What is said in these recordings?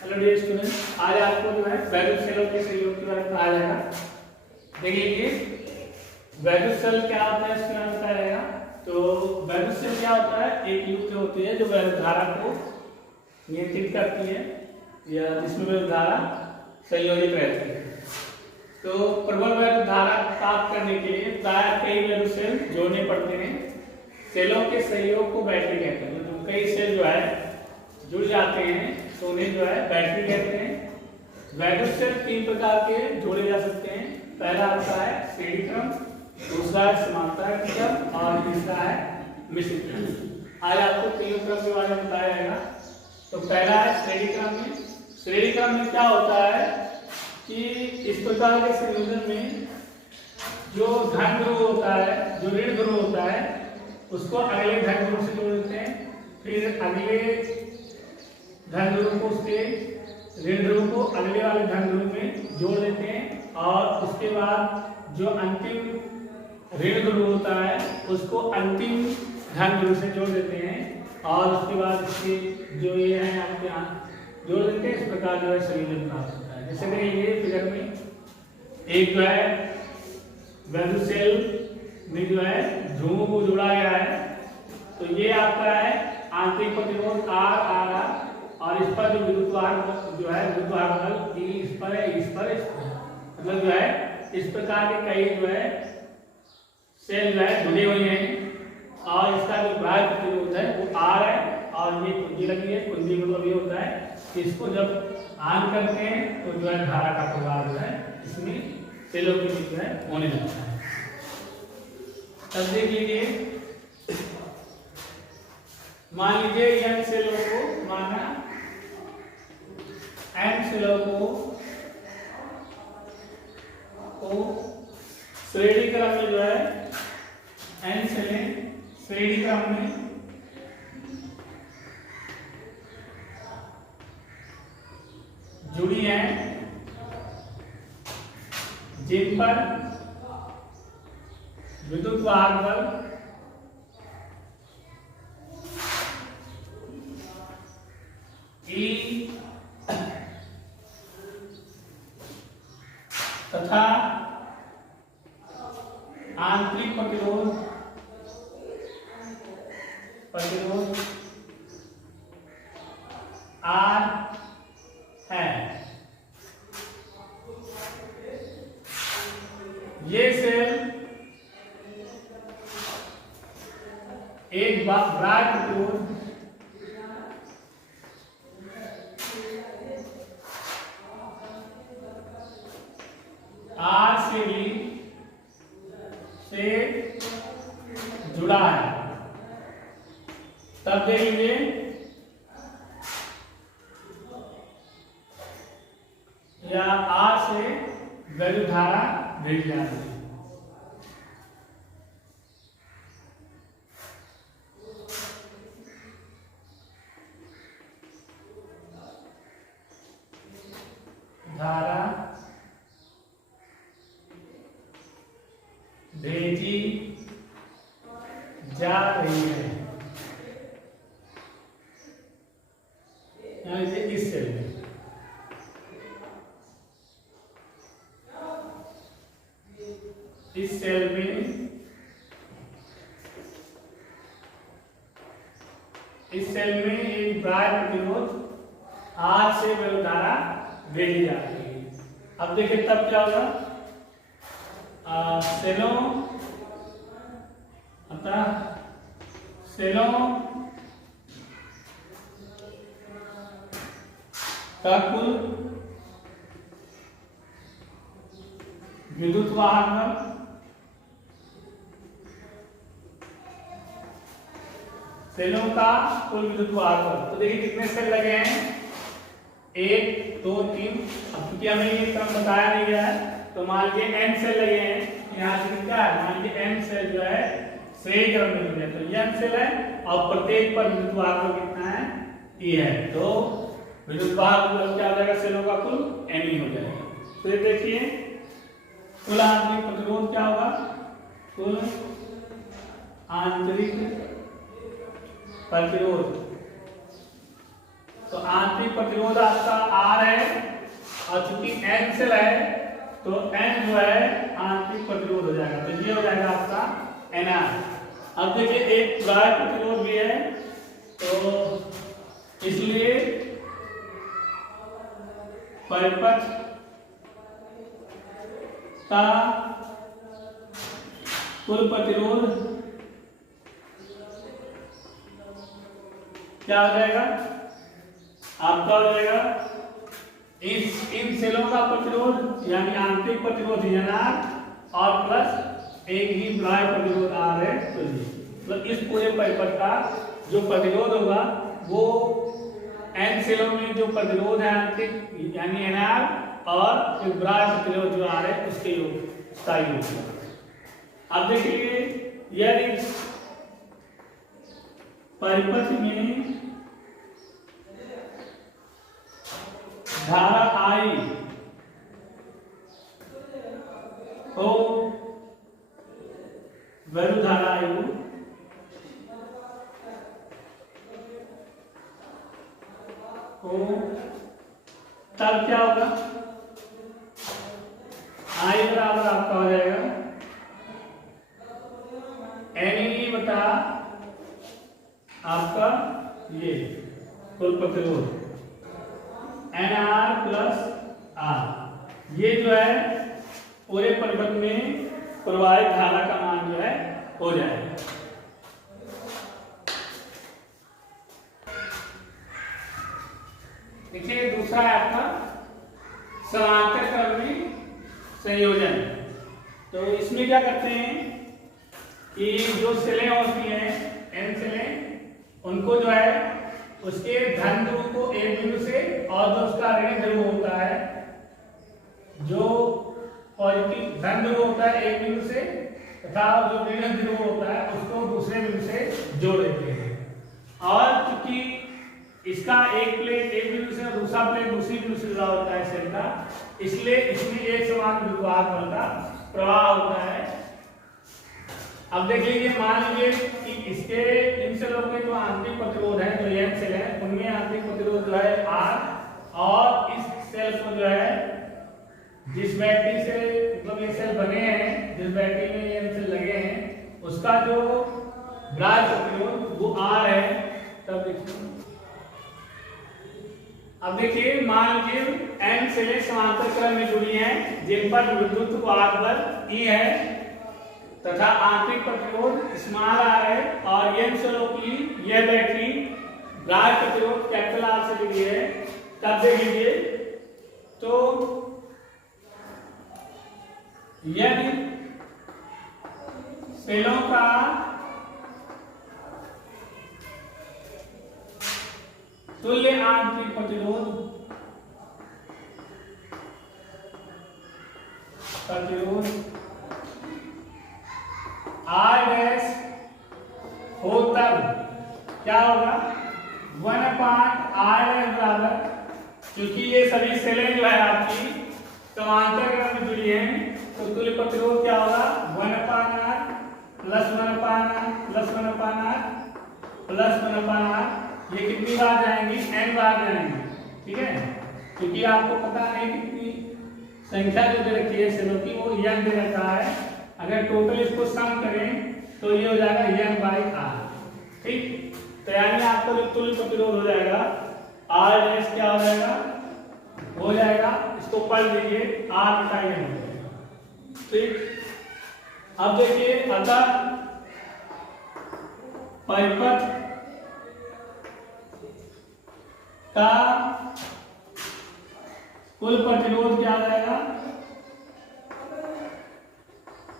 Hello dear students, आज आपको जो है वैद्युत सेलों के सहयोग के बारे में बताया जाएगा। देख लीजिए वैद्युत सेल क्या होता है, इसके बारे में बताया जाएगा। तो वैद्युत सेल क्या होता है, एक युक्त होती है जो वैद्युत धारा को नियंत्रित करती है या जिसमें वैद्युत धारा संयोजित रहती है। तो प्रबल वैद्युत धारा प्राप्त करने के लिए प्रायः कई वैद्युत सेल जोड़ने पड़ते हैं। सेलों के सहयोग को बैटरी कहते हैं। तो कई सेल जो है जुड़ जाते हैं तो उन्हें जो है बैटरी कहते हैं। वैद्युत सेल तीन प्रकार के जोड़े जा सकते हैं। पहला आता है श्रेणी क्रम, दूसरा है समांतर क्रम और तीसरा है मिश्रित क्रम। आज आपको तीनों क्रम के बारे में बताया जाएगा। तो पहला है श्रेणी क्रम में। श्रेणी क्रम में क्या होता है कि इस प्रकार के संयोजन में जो धन ध्रुव होता है, जो ऋण ध्रुव होता है, उसको अगले धन ध्रुव से जोड़ देते हैं, फिर अगले धन ध्रुव को उसके ऋण ध्रुव को अगले वाले धन ध्रुव में जोड़ देते हैं और उसके बाद जो अंतिम ऋण ध्रुव होता है उसको अंतिम धन ध्रुव से जोड़ देते हैं और उसके बाद इसके जो ये है आपके यहाँ जोड़ देते हैं। इस प्रकार जो है संयोजन प्राप्त होता है। जैसे देखिए फिगर में एक जो है वैद्युत सेल में जो है ध्रुवों को जोड़ा गया है। तो ये आपका है आंतरिक प्रतिरोध R और इस पर जो विद्युत वाहक जो है विद्युत वाहक बल इस पर है, इस पर मतलब जो है इस प्रकार के कई जो है सेल जो है जुड़े हुए हैं और इसका जो बाह्य प्रतिरोध है वो R है और ये कुंजी लगी है। कुंजी मतलब ये होता है कि इसको जब ऑन करते हैं तो जो है धारा का प्रवाह जो है इसमें सेलों के बीच में होने लगता है। तब देख लीजिए, मान लीजिए n सेलों को माना n सेलों को श्रेणी क्रम में जो है n सेलें श्रेणी क्रम में जुड़ी हैं जिन पर विद्युत वाहक बल E तथा आंतरिक प्रतिरोध R है। ये सेल एक बाह्य प्रतिरोध R से भी से जुड़ा है। तब देखिए या R से वैद्युत धारा भेज जाती है। धारा भेजी जा रही है इस सेल में। इस सेल में एक बाह्य प्रतिरोध R से वैद्युत धारा भेजी जा रही है। अब देखिए तब क्या होगा, सेलों का कुल विद्युत वाहक बल सेलों का कुल विद्युत वाहक बल। तो देखिए कितने सेल लगे हैं, 1 2 3। अब क्योंकि हमें ये क्रम बताया नहीं गया है तो मान लीजिए n सेल लगे हैं। यहाँ से क्या है, मान लीजिए n सेल जो है श्रेणी क्रम में जुड़े हैं। तो ये n सेल है और प्रत्येक पर विद्युत वाहक बल कितना है, E है। तो विद्युत वाहक बल क्या हो जाएगा, सेलों का कुल M हो जाएगा। फिर देखिए कुल आंतरिक प्रतिरोध क्या होगा, कुल आंतरिक प्रतिरोध तो आंतरिक प्रतिरोध आपका R है और चूंकि N सेल है तो N जो है आंतरिक प्रतिरोध हो जाएगा, तो ये हो जाएगा आपका NR। अब देखिए एक बाह्य प्रतिरोध भी है, तो इसलिए परिपथ का कुल प्रतिरोध क्या हो जाएगा आपका, हो जाएगा इन सेलों का प्रतिरोध यानी आंतरिक प्रतिरोध NR और प्लस एक ही बाह्य प्रतिरोध R है, तो इस पूरे परिपथ का जो प्रतिरोध होगा वो N सेलों में जो प्रतिरोध है आंतरिक यानी NR और एक बाह्य प्रतिरोध जो R है उसके योग का योग। अब देखिए यदि परिपथ में धारा I हो वैद्युत धारा I हो तब क्या होगा, I बराबर आपका हो जाएगा NE बटा आपका ये कुल प्रतिरोध NR प्लस R। ये जो है पूरे परिपथ में प्रवाहित धारा का मान जो है हो जाएगा। देखिए दूसरा है आपका समांतर क्रम में संयोजन। तो इसमें क्या करते हैं कि जो सेलें होती हैं N सेलें, उनको जो है उसके धन ध्रुव को एक बिंदु से और जो उसका ऋण ध्रुव होता है, जो पॉजिटिव धन ध्रुव होता है एक बिंदु से तथा जो ऋण ध्रुव होता है उसको दूसरे बिंदु से जोड़ देते हैं। और चूंकि इसका एक प्लेट एक बिंदु से और दूसरा प्लेट दूसरी बिंदु से जुड़ा होता है सेल का, इसलिए इसमें एक समान विद्युत बल का प्रवाह होता है। अब देख लीजिए, मान लीजिए कि इसके इन सेलों के जो आंतरिक प्रतिरोध है, जो N सेल है, उनमें आंतरिक प्रतिरोध जो है R, और इस सेल को जो है जिस बैटरी से मतलब ये सेल बने हैं, जिस बैटरी में ये N सेल लगे हैं, उसका जो बाह्य प्रतिरोध वो R है। तब देखिए, अब देखिए मान लीजिए N सेलें समांतर क्रम में जुड़ी हैं जिन पर विद्युत वाहक बल E है तथा आंतरिक प्रतिरोध स्मॉल r है, और N सेलों की यह बैटरी बाह्य प्रतिरोध कैपिटल R से जुड़ी है। तब देख लीजिए, तो यदि सेलों का तुल्य आंतरिक प्रतिरोध R डैश हो तब क्या होगा, 1/R बराबर, क्योंकि ये सभी सेलें जो है आपकी समांतर क्रम में जुड़ी हैं, तो तुल्य प्रतिरोध क्या होगा, 1/R plus 1/R plus 1/R plus 1/R। ये कितनी बार जाएंगी, N बार जाएंगी, ठीक है, क्योंकि आपको पता है कितनी संख्या जो दे रखी है सेलों की वो N दे रखा है। अगर टोटल इसको सम करें तो ये हो जाएगा N/R, ठीक। तो यानी आपको जो तुल्य प्रतिरोध हो जाएगा R डैश क्या हो जाएगा, हो जाएगा, इसको पढ़ लीजिए, R बटा N हो जाएगा, ठीक। अब देखिए, अतः परिपथ का कुल प्रतिरोध क्या आ जाएगा,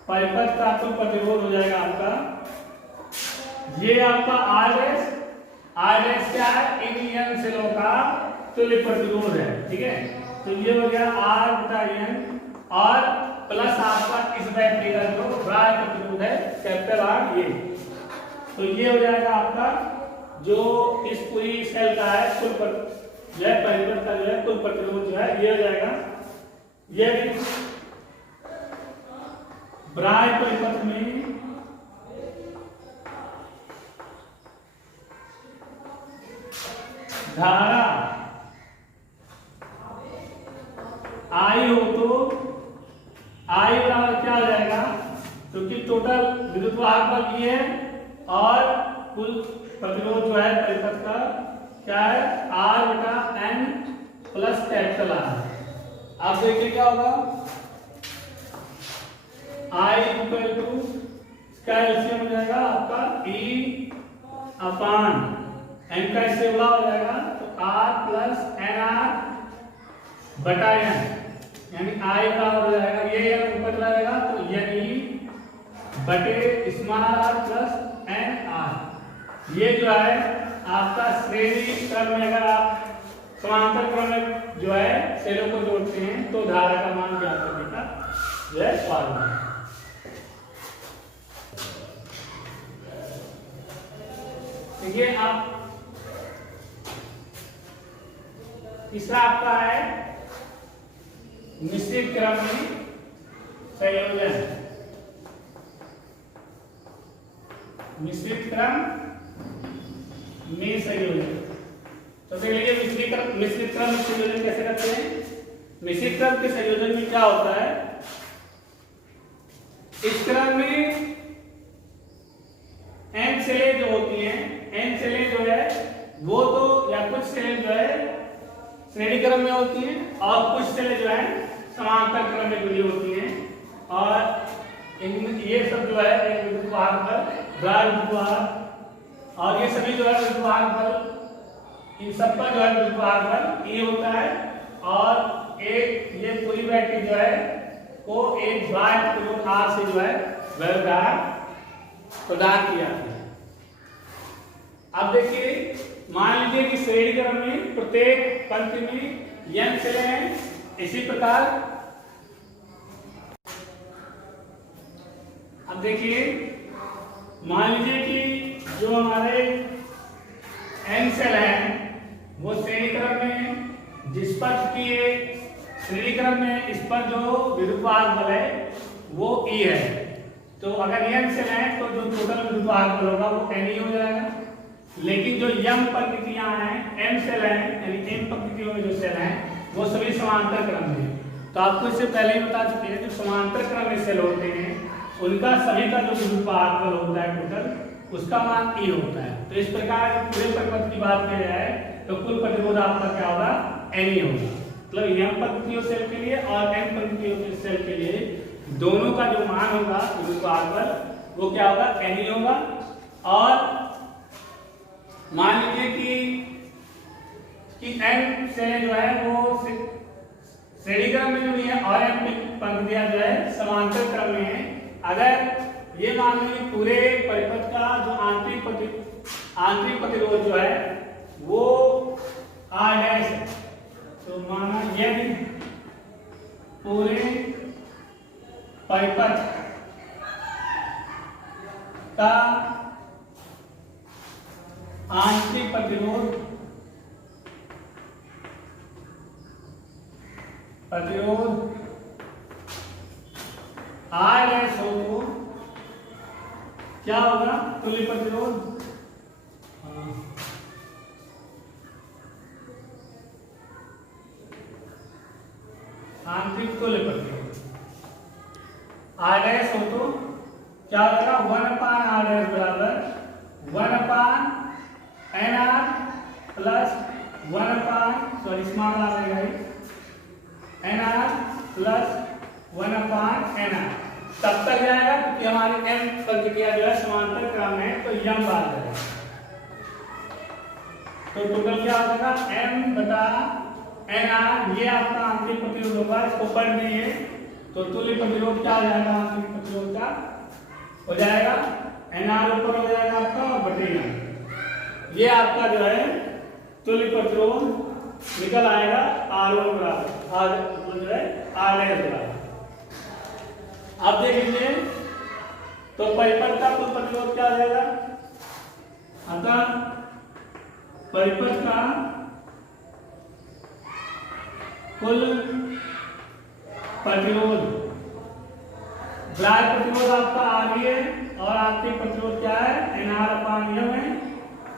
परिपथ का कुल प्रतिरोध हो जाएगा आपका, ये आपका R डैश क्या है, इन N सेलों का तुल्य प्रतिरोध है, ठीक है। तो ये हो गया R बटा N, और प्लस आपका इस बैटरी का जो बाह्य प्रतिरोध है कैपिटल R, ये, तो ये हो जाएगा आपका जो इस पूरी सेल का है कुल जो है परिपथ का जो है कुल प्रतिरोध जो है ये हो जाएगा। ये बाह्य परिपथ में धारा आई हो तो आई बराबर क्या हो जाएगा, क्योंकि टोटल विद्युत वाहक बल ये है और कुल प्रतिरोध जो है परिपथ का क्या है, R बटा N प्लस कैपिटल R। आप देखिए क्या होगा, I इक्वल टू इसका एलसीएम हो जाएगा आपका E अपान N का इससे बड़ा हो जाएगा तो R प्लस NR बटा N, यानी I बराबर हो जाएगा, ये ऊपर चला जाएगा तो यानी बटे स्मॉल r प्लस NR। ये जो है आपका श्रेणी क्रम में, अगर आप समांतर क्रम में जो है सेलों को जोड़ते हैं तो धारा का मान ज्ञात करने का जो है फॉर्मूला। देखिए आप तीसरा आपका है मिश्रित क्रम में संयोजन। मिश्रित क्रम में संयोजन, तो देख लीजिए मिश्रित क्रम में संयोजन कैसे करते हैं। मिश्रित क्रम के संयोजन में क्या होता है, इस क्रम में n सेलें जो होती हैं, n सेलें जो है वो तो या कुछ सेलें जो है श्रेणी क्रम में होती हैं और कुछ सेलें जो है समांतर क्रम में जुड़ी होती हैं, और इनमें ये सब जो है एक विद्युत वाहक बल, ड्राई विद्युत वाहक, और ये सभी जो है विद्युत वाहक बल, इन सब का जो है विद्युत वाहक बल ये होता है, और एक ये पूरी बैटरी जो है को एक बाह्य प्रतिरोध R से जो है व्यवधान प्रदान किया है। अब देखिए मान लीजिए कि श्रेणी क्रम में प्रत्येक पंक्ति में n सेलें हैं, इसी प्रकार अब देखिए मान लीजिए कि जो हमारे n सेल हैं वो श्रेणी क्रम में, जिस पर की श्रेणी क्रम में इस पर जो विद्युत वाहक बल है वो E है, तो अगर n सेल हैं तो जो टोटल विद्युत वाहक बल होगा वो N ही हो जाएगा। लेकिन जो m पंक्तियां हैं, m सेल हैं, यानी m पंक्तियों में जो सेल हैं वो सभी समांतर क्रम में, तो आपको इससे पहले ही बता चुके हैं जो समांतर क्रम में सेल होते हैं उनका सभी का जो विद्युत वाहक बल होता है टोटल उसका मान E होता है। तो इस प्रकार पूरे परिपथ की बात की जाए तो कुल प्रतिरोध आपका क्या होगा, N ही होगा। मतलब m पंक्तियों सेल के लिए और n पंक्तियों के सेल के लिए दोनों का जो मान होगा विद्युत वाहक बल वो क्या होगा, N ही होगा। और मान लीजिए कि n सेलें जो है वो श्रेणी क्रम में जुड़ी है और m पंक्तियां जो है समांतर क्रम में है। अगर ये मान लीजिए पूरे परिपथ का जो आंतरिक प्रतिरोध जो है वो R डैश है, तो माना यदि पूरे परिपथ का आंतरिक प्रतिरोध R डैश हो तो क्या होगा, तुल्य प्रतिरोध आंतरिक तुल्य प्रतिरोध R डैश हो तो क्या होगा, 1/R डैश बराबर 1/NR plus 1/NR plus 1/NR तब तक जाएगा क्योंकि हमारी m पंक्तियां जो है समांतर क्रम है तो m बार जाएगा, तो टोटल क्या हो जाएगा m/NR। ये आपका आंतरिक प्रतिरोध होगा, इसको पढ़ लीजिए तो तुल्य प्रतिरोध क्या हो जाएगा, आंतरिक प्रतिरोध का हो जाएगा NR ऊपर हो जाएगा आपका और बटेगा, ये आपका जो है तुल्य प्रतिरोध निकल आएगा R1 बराबर जो है R बराबर। अब देख लीजिए तो परिपथ का कुल प्रतिरोध क्या हो जाएगा, अतः परिपथ का कुल प्रतिरोध, ग्राह्य प्रतिरोध आपका R है और आंतरिक प्रतिरोध क्या है, NR/M है,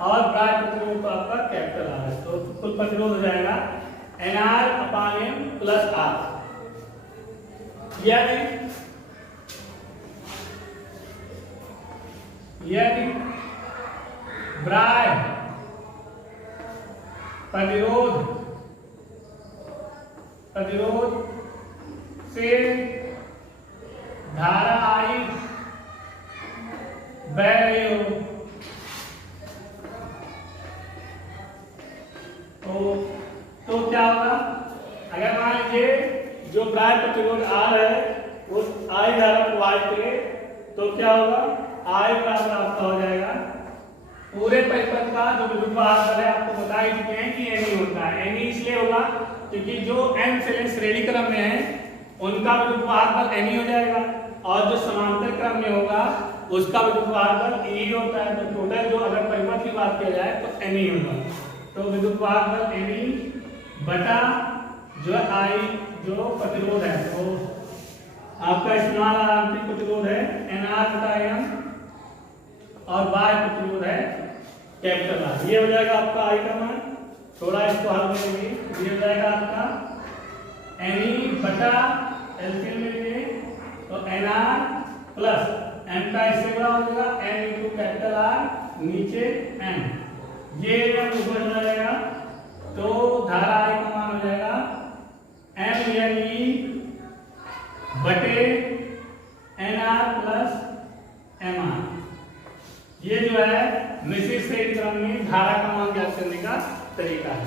और बाह्य प्रतिरोध तो आपका कैपिटल आर है। तो कुल प्रतिरोध हो जाएगा NR/M प्लस R। यानी बाह्य प्रतिरोध से धारा आई बह रही हो तो क्या होगा? अगर मान लीजिए जो बाह्य प्रतिरोध R है वो I धारा प्रवाहित करे तो क्या होगा? I बराबर आपका हो जाएगा पूरे परिपथ का जो विद्युत वाहक बल है, आपको बता ही चुके हैं कि NE होता है। NE इसलिए होगा क्योंकि जो n से श्रेणी क्रम में है उनका विद्युत वाहक बल NE हो जाएगा, और जो समांतर क्रम में होगा उसका विद्युत वाहक बल E होता है। तो टोटल जो अगर परिपथ की बात किया जाए तो NE होगा। तो विद्युत वाहक बल NE बटा जो I जो प्रतिरोध है, तो आपका स्मॉल r आंतरिक प्रतिरोध है NR/M और बाह्य प्रतिरोध है कैपिटल R। ये हो जाएगा आपका I का मान। थोड़ा इसको हल करेंगे, ये हो जाएगा आपका NE बटा LCM लेंगे तो NR प्लस M का इससे बड़ा हो जाएगा N इंटू कैपिटल R नीचे N। ये हम ऊपर चला जाएगा तो धारा I का मान हो जाएगा MNE बटे NR प्लस MR। ये जो है मिश्रित श्रेणी क्रम में धारा का मान ज्ञात करने का तरीका है।